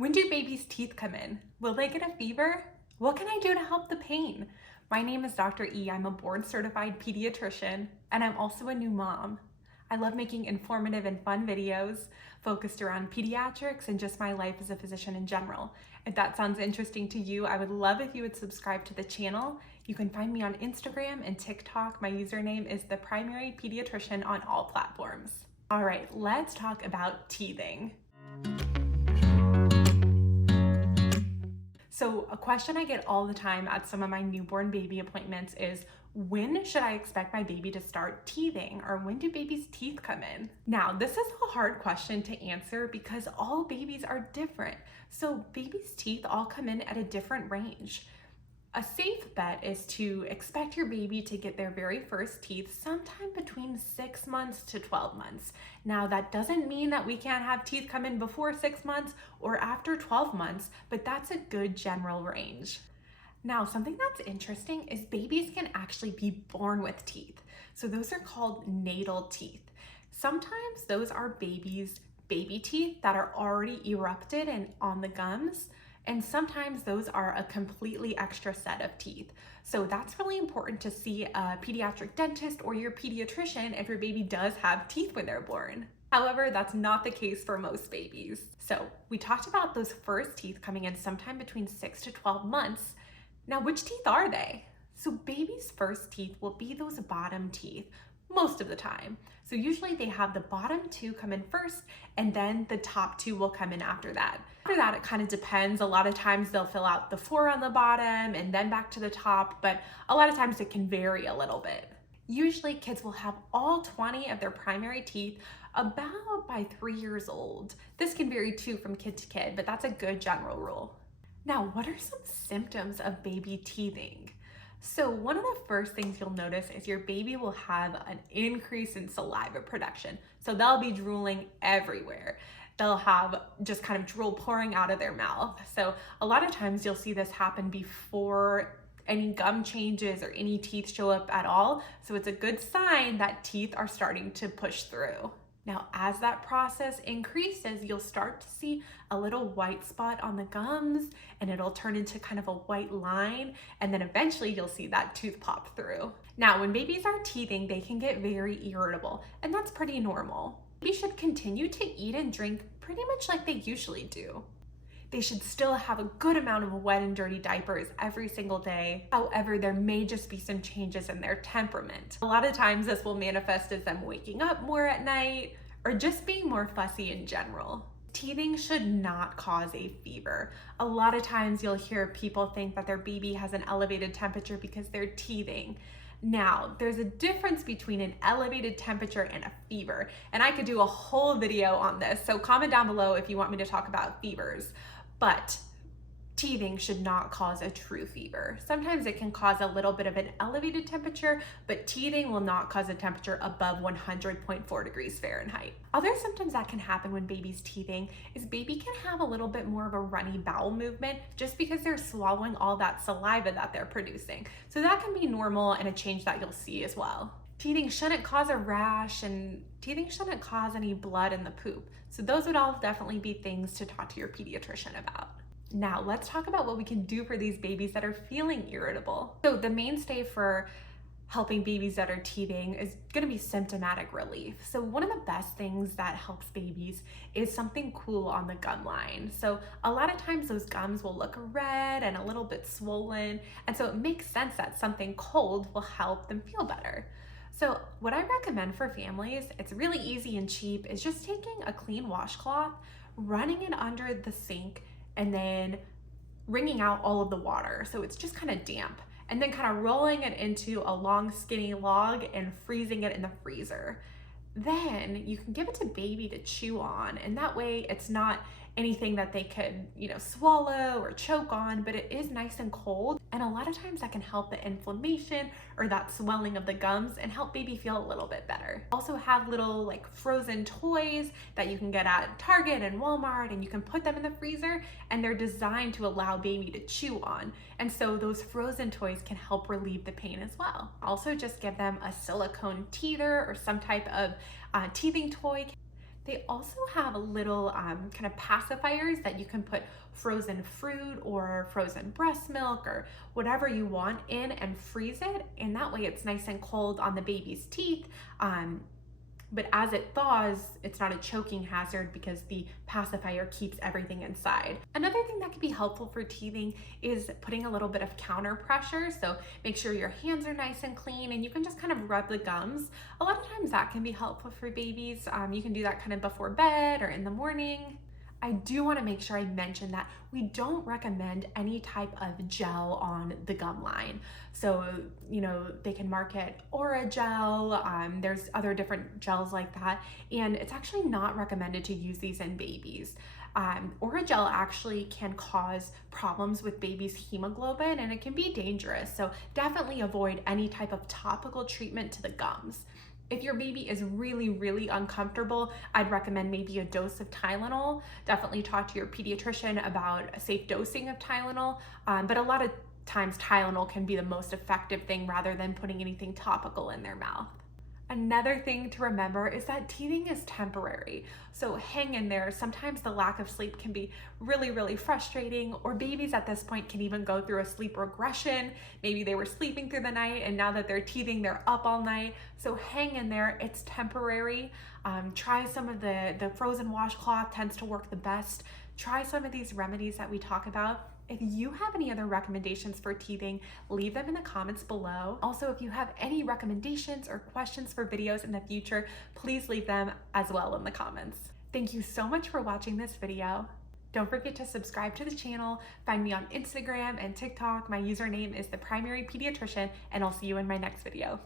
When do babies' teeth come in? Will they get a fever? What can I do to help the pain? My name is Dr. E. I'm a board certified pediatrician, and I'm also a new mom. I love making informative and fun videos focused around pediatrics and just my life as a physician in general. If that sounds interesting to you, I would love if you would subscribe to the channel. You can find me on Instagram and TikTok. My username is the primary pediatrician on all platforms. All right, let's talk about teething. So a question I get all the time at some of my newborn baby appointments is, when should I expect my baby to start teething, or when do babies' teeth come in? Now, this is a hard question to answer because all babies are different. So babies' teeth all come in at a different range. A safe bet is to expect your baby to get their very first teeth sometime between 6 months to 12 months. Now, that doesn't mean that we can't have teeth come in before 6 months or after 12 months, but that's a good general range. Now, something that's interesting is babies can actually be born with teeth. So those are called natal teeth. Sometimes those are baby teeth that are already erupted and on the gums. And sometimes those are a completely extra set of teeth. So that's really important to see a pediatric dentist or your pediatrician if your baby does have teeth when they're born. However, that's not the case for most babies. So we talked about those first teeth coming in sometime between 6 to 12 months. Now, which teeth are they? So babies' first teeth will be those bottom teeth most of the time. So usually they have the bottom two come in first, and then the top two will come in after that. After that, it kind of depends. A lot of times they'll fill out the 4 on the bottom and then back to the top, but a lot of times it can vary a little bit. Usually kids will have all 20 of their primary teeth about by 3 years old. This can vary too from kid to kid, but that's a good general rule. Now, what are some symptoms of baby teething? So one of the first things you'll notice is your baby will have an increase in saliva production. So they'll be drooling everywhere. They'll have just kind of drool pouring out of their mouth. So a lot of times you'll see this happen before any gum changes or any teeth show up at all. So it's a good sign that teeth are starting to push through. Now, as that process increases, you'll start to see a little white spot on the gums, and it'll turn into kind of a white line, and then eventually you'll see that tooth pop through. Now, when babies are teething, they can get very irritable, and that's pretty normal. Babies should continue to eat and drink pretty much like they usually do. They should still have a good amount of wet and dirty diapers every single day. However, there may just be some changes in their temperament. A lot of times this will manifest as them waking up more at night or just being more fussy in general. Teething should not cause a fever. A lot of times you'll hear people think that their baby has an elevated temperature because they're teething. Now, there's a difference between an elevated temperature and a fever, and I could do a whole video on this, so comment down below if you want me to talk about fevers. But teething should not cause a true fever. Sometimes it can cause a little bit of an elevated temperature, but teething will not cause a temperature above 100.4 degrees Fahrenheit. Other symptoms that can happen when baby's teething is baby can have a little bit more of a runny bowel movement just because they're swallowing all that saliva that they're producing. So that can be normal and a change that you'll see as well. Teething shouldn't cause a rash, and teething shouldn't cause any blood in the poop. So those would all definitely be things to talk to your pediatrician about. Now, let's talk about what we can do for these babies that are feeling irritable. So the mainstay for helping babies that are teething is going to be symptomatic relief. So one of the best things that helps babies is something cool on the gum line. So a lot of times those gums will look red and a little bit swollen, and so it makes sense that something cold will help them feel better. So what I recommend for families, it's really easy and cheap, is just taking a clean washcloth, running it under the sink, and then wringing out all of the water so it's just kind of damp, and then kind of rolling it into a long skinny log and freezing it in the freezer. Then you can give it to baby to chew on, and that way it's not anything that they could, swallow or choke on, but it is nice and cold. And a lot of times that can help the inflammation or that swelling of the gums and help baby feel a little bit better. Also have little frozen toys that you can get at Target and Walmart, and you can put them in the freezer, and they're designed to allow baby to chew on. And so those frozen toys can help relieve the pain as well. Also just give them a silicone teether or some type of teething toy. They also have little kind of pacifiers that you can put frozen fruit or frozen breast milk or whatever you want in and freeze it. And that way it's nice and cold on the baby's teeth. But as it thaws, it's not a choking hazard because the pacifier keeps everything inside. Another thing that can be helpful for teething is putting a little bit of counter pressure. So make sure your hands are nice and clean and you can just kind of rub the gums. A lot of times that can be helpful for babies. You can do that kind of before bed or in the morning. I do want to make sure I mention that we don't recommend any type of gel on the gum line. So, they can market Orajel, there's other different gels like that, and it's actually not recommended to use these in babies. Orajel actually can cause problems with baby's hemoglobin and it can be dangerous. So definitely avoid any type of topical treatment to the gums. If your baby is really, really uncomfortable, I'd recommend maybe a dose of Tylenol. Definitely talk to your pediatrician about a safe dosing of Tylenol. But a lot of times Tylenol can be the most effective thing rather than putting anything topical in their mouth. Another thing to remember is that teething is temporary, so hang in there. Sometimes the lack of sleep can be really, really frustrating, or babies at this point can even go through a sleep regression. Maybe they were sleeping through the night and now that they're teething, they're up all night. So hang in there, it's temporary. Try some of the frozen washcloth, tends to work the best. Try some of these remedies that we talk about. If you have any other recommendations for teething, leave them in the comments below. Also, if you have any recommendations or questions for videos in the future, please leave them as well in the comments. Thank you so much for watching this video. Don't forget to subscribe to the channel. Find me on Instagram and TikTok. My username is The Primary Pediatrician, and I'll see you in my next video.